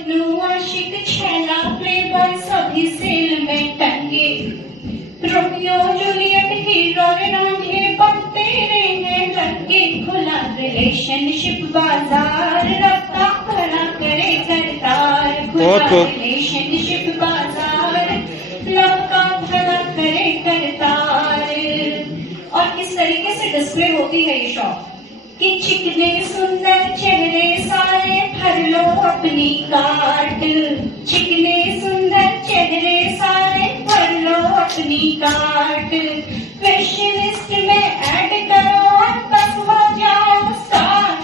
मजनू आशिक छैला Playboy सभी cell में टंगे। रोमियो जूलियट हीरो रांझे बनते रहे रंगे। खुला रिलेशनशिप बाजार रब्ता भला करे करतार। खुला रिलेशनशिप बाजार रब्ता भला करे करतार। और किस तरीके से डिस्प्ले होती है ये शॉप कि चिकने सुंदर चेहरे सारे भर लो अपनी कार्ट। चिकने सुंदर चेहरे सारे भर लो अपनी कार्ट। विश लिस्ट में ऐड करो और बस हो जाओ स्टार्ट।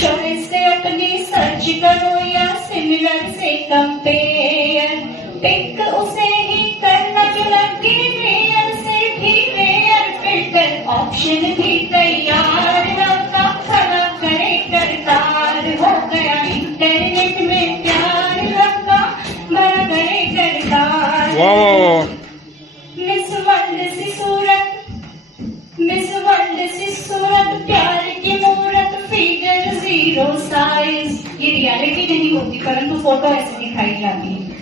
चॉइस से अपनी सर्च करो या सिमिलर से कंपेयर। पिक उसे ही करना जो लगे रेयर से भी रेयर। फिल्टर ऑप्शन भी तैयार रब्ता भला करे करतार। हो गया इंटरनेट में प्यार रब्ता भला करे करतार। मिस वर्ल्ड सी सूरत, मिस वर्ल्ड सी सूरत प्यार की मूरत फिगर जीरो साइज। ये रियलिटी नहीं होती परंतु फोटो ऐसे दिखाई जाती है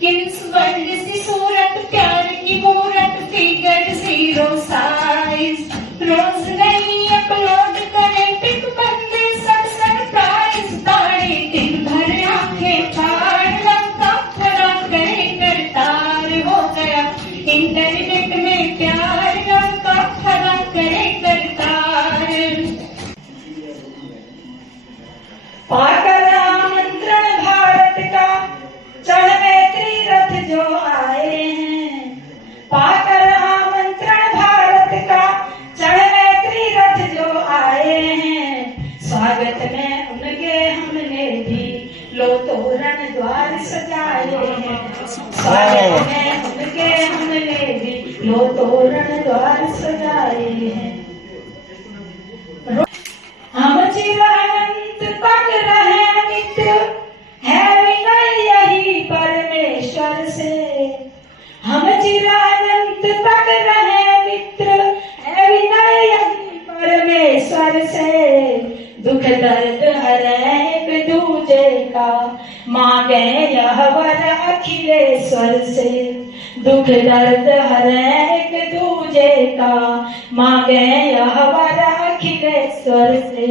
कि मिस वर्ल्ड सी सूरत प्यार की मूरत फिगर जीरो साइज। रोज नहीं अपलोड करें पिक बंदे सब सरप्राइज। ताड़े दिन भर आंखें फाड़ रब्ता भला करे करतार। हो गया इंटरनेट में प्यार रब्ता भला करे करतार। पाकर आमंत्रण भारत का चढ़ में तीरथ जो आए हैं। पाकर आमंत्रण भारत का चढ़ में तीरथ जो आए हैं। स्वागत में उनके हमने भी लो तोरण द्वार सजाए हैं। स्वागत में उनके हमने भी लो तोरण द्वार सजाए हैं। हम चिरानंद तक रहे मित्र है विनय यही परमेश्वर से। हम चिरानंद तक रहे मित्र है विनय यही परमेश्वर से। दुख दर्द हरे एक दूजे का मांगे यह वर अखिलेश्वर से। दुख दर्द हरे एक दूजे का मांगे यह वर अखिलेश्वर से।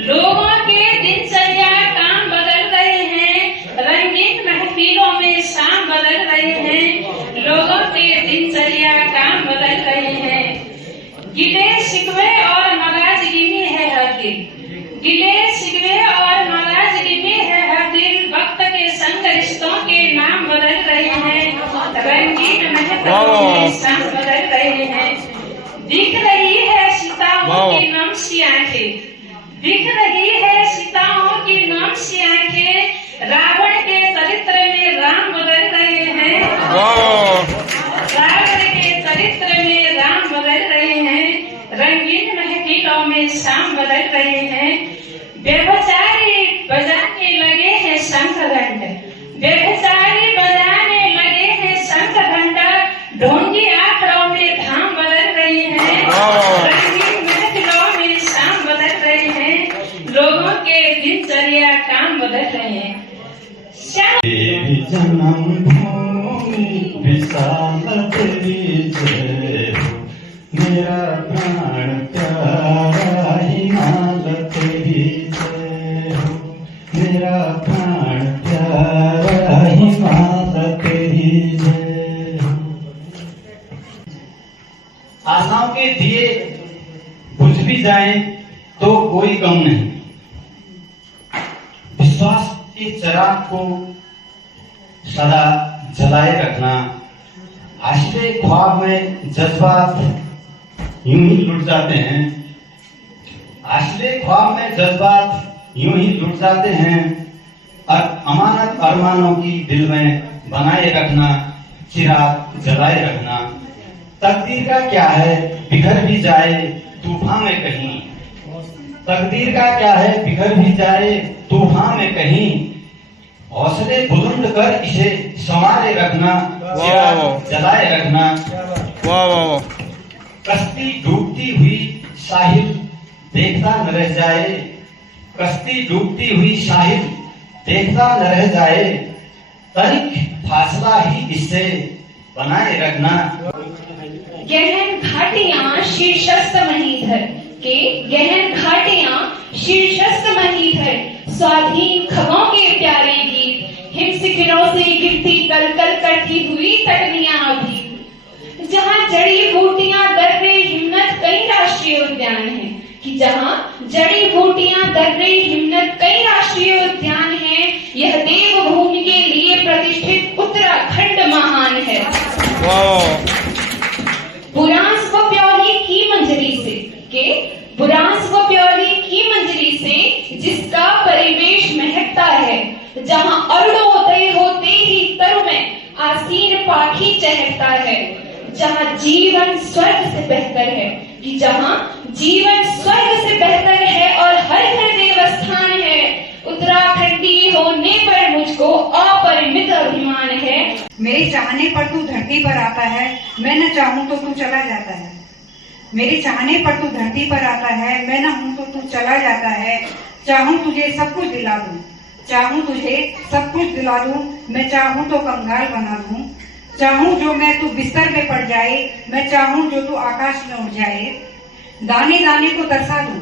लोगों के दिनचर्या काम बदल रहे हैं। रंगीन महफिलों में शाम बदल रहे हैं। लोगों के दिनचर्या काम बदल रहे हैं। गिले शिकवे और नाराजगी में है हर दिल। गिले शिकवे और नाराजगी में है हर दिल। वक्त के संग रिश्तों के नाम बदल रहे हैं। रंगीन महफिलों में शाम बदल रहे हैं। दिख रही है सितारों की नमसी आंखें। दिख रही है सितारों की नमसी आंखें। रावण के चरित्र में राम बदल रहे हैं। रावण के चरित्र में राम बदल रहे हैं। रंगीन महफिलों में शाम बदल रहे हैं। व्यभिचारी बजाने लगे हैं शंख घंट। व्यभिचारी बजाने लगे हैं शंख घंटा। ढोंगी आखड़ों में धाम बदल रहे हैं। रंगीन महफिलों में शाम बदल रहे हैं। लोगों के दिनचर्या काम बदल रहे हैं। जन्म भूमि विशाल तेरी जय हो। मेरा प्राण प्यारा हिमालय तेरी जय हो। मेरा प्राण प्यारा हिमालय तेरी जय आशाओं के दिए बुझ भी जाएं तो कोई गम नहीं। विश्वास के चिराग को सदा जलाए रखना। आश्रय ख्वाब में जज्बात यूं ही लुट जाते हैं। आश्रय ख्वाब में जज्बात यूं ही लुट जाते हैं। और अमानत अरमानों की दिल में बनाए रखना, चिराग जलाए रखना। तकदीर का क्या है बिखर भी जाए तूफान में कहीं। तकदीर का क्या है बिखर भी जाए तूफान में कहीं। हौसले बुलंद कर इसे संवारे रखना, चिराग जलाए रखना। वाह वाह वाह। कश्ती डूबती हुई साहिल देखता न रह जाए। कश्ती डूबती हुई साहिल देखता न रह जाए। तनिक फासला ही इससे बनाए रखना। गहन घाटियां शीर्षस्थ महीधर के गहन घाटियां शीर्षस्थ महीधर। स्वाधीन खबों के प्यारे गीत हिम शिखरों से गिरती कल कल करती हुई तटनियां अभी। जहां जड़ी बूटियां दर रही हिम्मत कई राष्ट्रीय उद्यान है कि जहां जड़ी बूटियां दर रही हिम्मत कई राष्ट्रीय उद्यान है। यह देवभूमि के लिए प्रतिष्ठित उत्तराखंड महान है। बुरांस व प्योली की मंजरी से के बुरांस व प्योली की मंजरी से जिसका परिवेश महकता है। जहां अरुणोदय होते ही तरु में आसीन पाखी चहकता है। जहां जीवन स्वर्ग से बेहतर है कि जहां जीवन स्वर्ग से बेहतर है और हर घर देवस्थान है। उत्तराखंडी होने पर मुझको अपरिमित अभिमान है। मेरे चाहने पर तू धरती पर आता है, मैं न चाहूं तो तू चला जाता है। मेरे चाहने पर तू धरती पर आता है, मैं न हूं तो तू चला जाता है। चाहूं तुझे सब कुछ दिला दूं, चाहूं तुझे सब कुछ दिला दूं। मैं चाहूं तो कंगाल बना दूं। चाहूं जो मैं तू बिस्तर में पड़ जाए, मैं चाहूं जो तू आकाश में उड़ जाए। दाने दाने को तरसा दूं,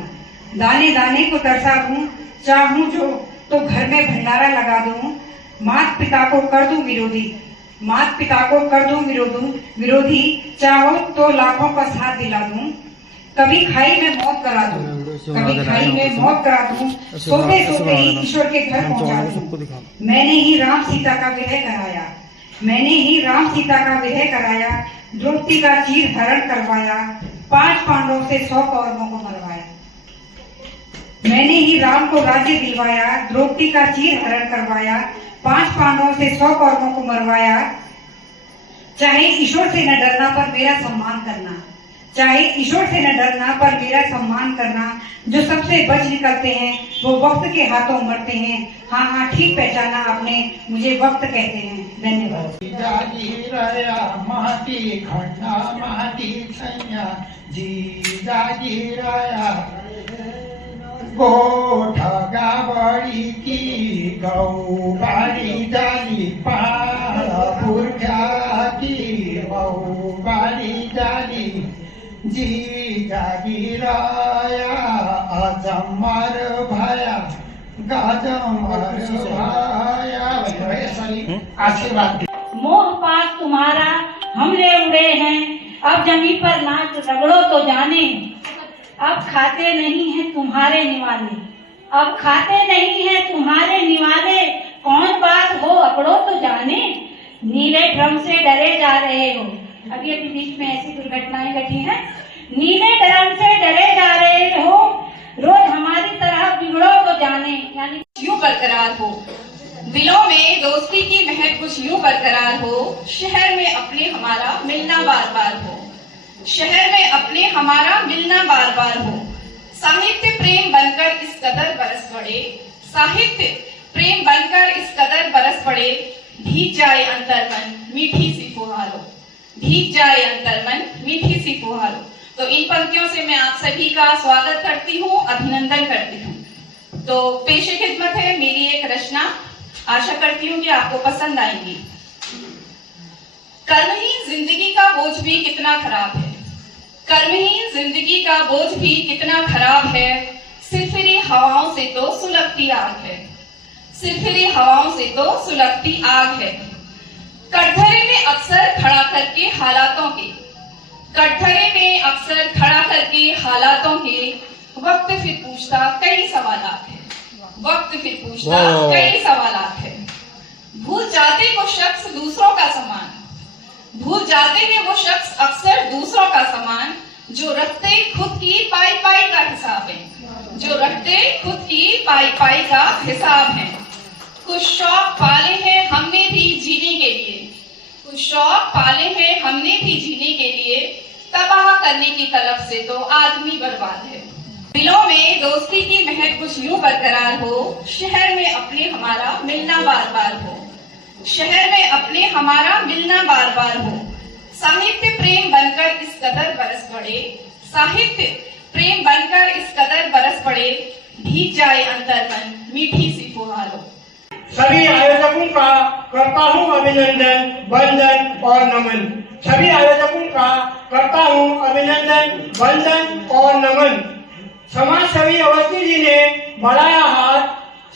दाने दाने को तरसा दूं। चाहूं जो तो घर में भंडारा लगा दूं। माता पिता को कर दूं विरोधी, माता पिता को कर दूं विरोधी। चाहो तो लाखों का साथ दिला दूं। कभी खाई में मौत करा दूं, कभी खाई में मौत करा दूं। सोते सोते ही ईश्वर के घर पहुंचा दूं। मैंने ही राम सीता का विरह कराया, मैंने ही राम सीता का विरह कराया। द्रौपदी का चीर हरण करवाया, 5 पांडवों से 100 कौरवों को मरवाया। मैंने ही राम को राज्य दिलवाया, द्रौपदी का चीर हरण करवाया। 5 पांडवों से 100 कौरवों को मरवाया। चाहे ईश्वर से न डरना पर मेरा सम्मान करना, चाहे ईश्वर से न डरना पर मेरा सम्मान करना। जो सबसे बच निकलते हैं वो वक्त के हाथों मरते हैं। हाँ हाँ ठीक पहचाना आपने, मुझे वक्त कहते हैं। धन्यवाद। जागी रया माटी खंडा माटी छैया जी जागी रया गोठा गावड़ी की गौ बाड़ी जाली पाड़ा पुरखा की गौ बाड़ी जाली जी जागी रया अजमर भया गाजमर भया। आशीर्वाद मोह पास तुम्हारा हमले उड़े हैं। अब जमीन पर नाच रगड़ो तो जाने। अब खाते नहीं है तुम्हारे निवाले, अब खाते नहीं है तुम्हारे निवाले। कौन बात हो अकड़ो तो जाने। नीले ड्रम से डरे जा रहे हो। अभी अभी बीच में ऐसी दुर्घटनाएं घटी हैं। नीले ड्रम से डरे जा रहे हो, रोज हमारी तरह बिगड़ो तो जाने। यानी यूं बरकरार हो, दिलों में दोस्ती की महक कुछ यूं बरकरार हो। शहर में अपने हमारा मिलना बार बार हो, शहर में अपने हमारा मिलना बार बार हो। साहित्य प्रेम बनकर इस कदर बरस पड़े, साहित्य प्रेम बनकर इस कदर बरस पड़े। भीग जाए अंतर्मन मीठी सी फुहारों, भीग जाए अंतर्मन मीठी सी फुहारों। तो इन पंक्तियों से मैं आप सभी का स्वागत करती हूँ, अभिनंदन करती हूँ। तो पेशे खिदमत है मेरी एक रचना, आशा करती हूँ कि आपको पसंद आएगी। कर्महीन जिंदगी का बोझ भी कितना खराब है, कर्महीन जिंदगी का बोझ भी कितना खराब है। सिरफिरी हवाओं से तो सुलगती आग है, सिरफिरी हवाओं से तो सुलगती आग है। कटघरे में अक्सर खड़ा करके हालातों के, कटघरे में अक्सर खड़ा करके हालातों के वक्त फिर पूछता कई सवालात है। वक्त फिर पूछता कई सवालात है। भूल जाते वो शख्स दूसरों का सामान, भूल जाते हैं वो शख्स अक्सर दूसरों का सामान, जो रखते खुद की पाई पाई का हिसाब है, जो रखते खुद की पाई पाई का हिसाब है। कुछ शौक पाले हैं हमने भी जीने के लिए, कुछ शौक पाले हैं हमने भी जीने के लिए, तबाह करने की तरफ से तो आदमी बर्बाद है। दिलों में दोस्ती की महक कुछ यूं बरकरार हो, शहर में अपने हमारा मिलना बार बार हो, शहर में अपने हमारा मिलना बार बार हो। साहित्य प्रेम बनकर इस कदर बरस पड़े, साहित्य प्रेम बनकर इस कदर बरस पड़े, भीग जाए अंतर मन मीठी सी फुहारों। सभी आयोजकों का करता हूँ अभिनंदन, वंदन और नमन। सभी आयोजकों का करता हूँ अभिनंदन, वंदन और नमन। समाज सेवी अवस्थी जी ने बढ़ाया हाथ,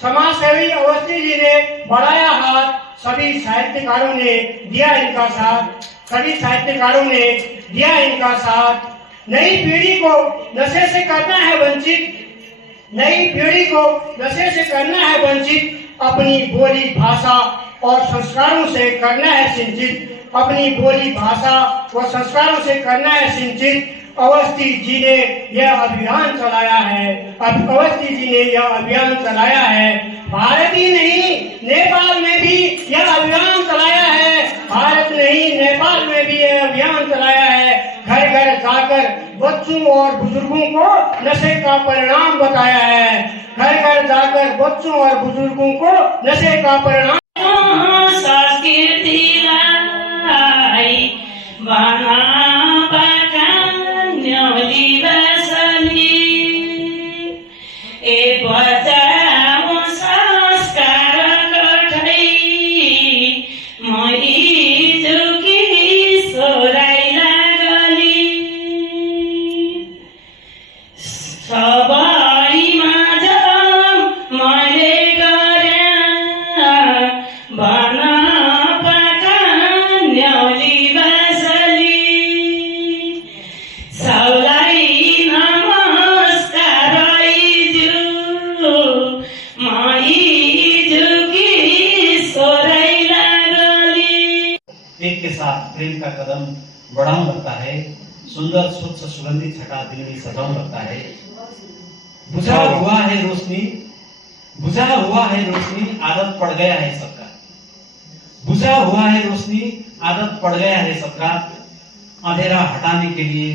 समाज सेवी अवस्थी जी ने बढ़ाया हाथ, सभी साहित्यकारों ने दिया इनका साथ, सभी साहित्यकारों ने दिया इनका साथ। नई पीढ़ी को नशे से करना है वंचित, नई पीढ़ी को नशे से करना है वंचित, अपनी बोली भाषा और संस्कारों से करना है सिंचित, अपनी बोली भाषा और संस्कारों से करना है सिंचित। अवस्थी जी ने यह अभियान चलाया है, अवस्थी जी ने यह अभियान चलाया है। भारत ही नहीं नेपाल में भी यह अभियान चलाया है, भारत नहीं नेपाल में भी यह अभियान चलाया है। घर घर जाकर बच्चों और बुजुर्गों को नशे का परिणाम बताया है, घर घर जाकर बच्चों और बुजुर्गों को नशे का परिणाम। एक के साथ प्रेम का कदम बढ़ाऊं लगता है, सुंदर स्वच्छ सुगंधित छटा दिल में सजाऊं लगता है। बुझा हुआ है रोशनी, बुझा हुआ है रोशनी, आदत पड़ गया है सबका, बुझा हुआ है रोशनी, आदत पड़ गया है सबका। अंधेरा हटाने के लिए,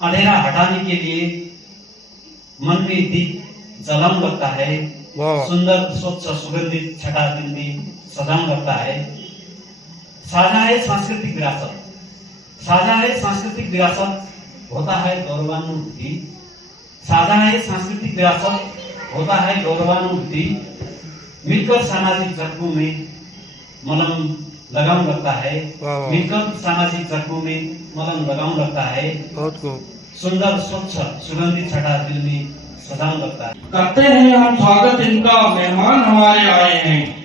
अंधेरा हटाने के लिए मन में दीप जलाऊं लगता है, सुंदर स्वच्छ सुगंधित छटा दिल में सजाऊं लगता है। साझा है सांस्कृतिक विरासत, साझा है सांस्कृतिक विरासत, होता है गौरवान्विति, साझा है सांस्कृतिक विरासत, होता है गौरवान्विति। मिलकर सामाजिक जख्मों में मलम लगाऊं लगता है, मिलकर सामाजिक जख्मों में मलम लगाऊं लगता है। सुंदर स्वच्छ सुगंधित छटा दिल में सजाऊं लगता है। करते हैं हम स्वागत इनका, मेहमान हमारे आए हैं,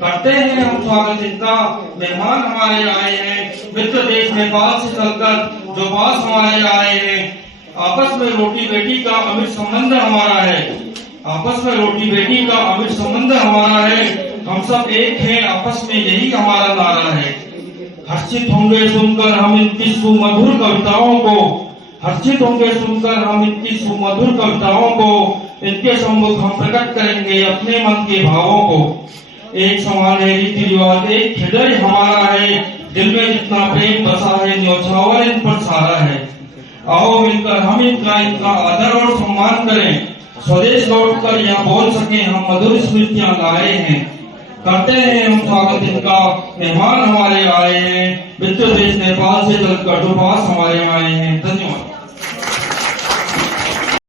करते हैं हम स्वागत इनका, मेहमान हमारे आए हैं। मित्र देश नेपाल से चलकर जो पास हमारे आए हैं, आपस में रोटी बेटी का अमिट संबंध हमारा है, आपस में रोटी बेटी का अमिट संबंध हमारा है। हम सब एक हैं आपस में, यही हमारा नारा है। हर्षित होंगे सुनकर हम इनकी सुमधुर कविताओं को, हर्षित होंगे सुनकर हम इनकी सुमधुर कविताओं को, इनके सम्मुख हम प्रकट करेंगे अपने मन के भावों को। एक समान है रीति रिवाज, एक हृदय हमारा है, दिल में जितना प्रेम बसा है, न्योछावर इन पर सारा है। आओ मिलकर हम इनका आदर और सम्मान करें, स्वदेश लौटकर यहाँ बोल सके हम मधुर स्मृतियां लाए हैं। करते हैं हम स्वागत इनका, मेहमान हमारे आए हैं। मित्र देश नेपाल से चलकर जो पास हमारे आए हैं। धन्यवाद।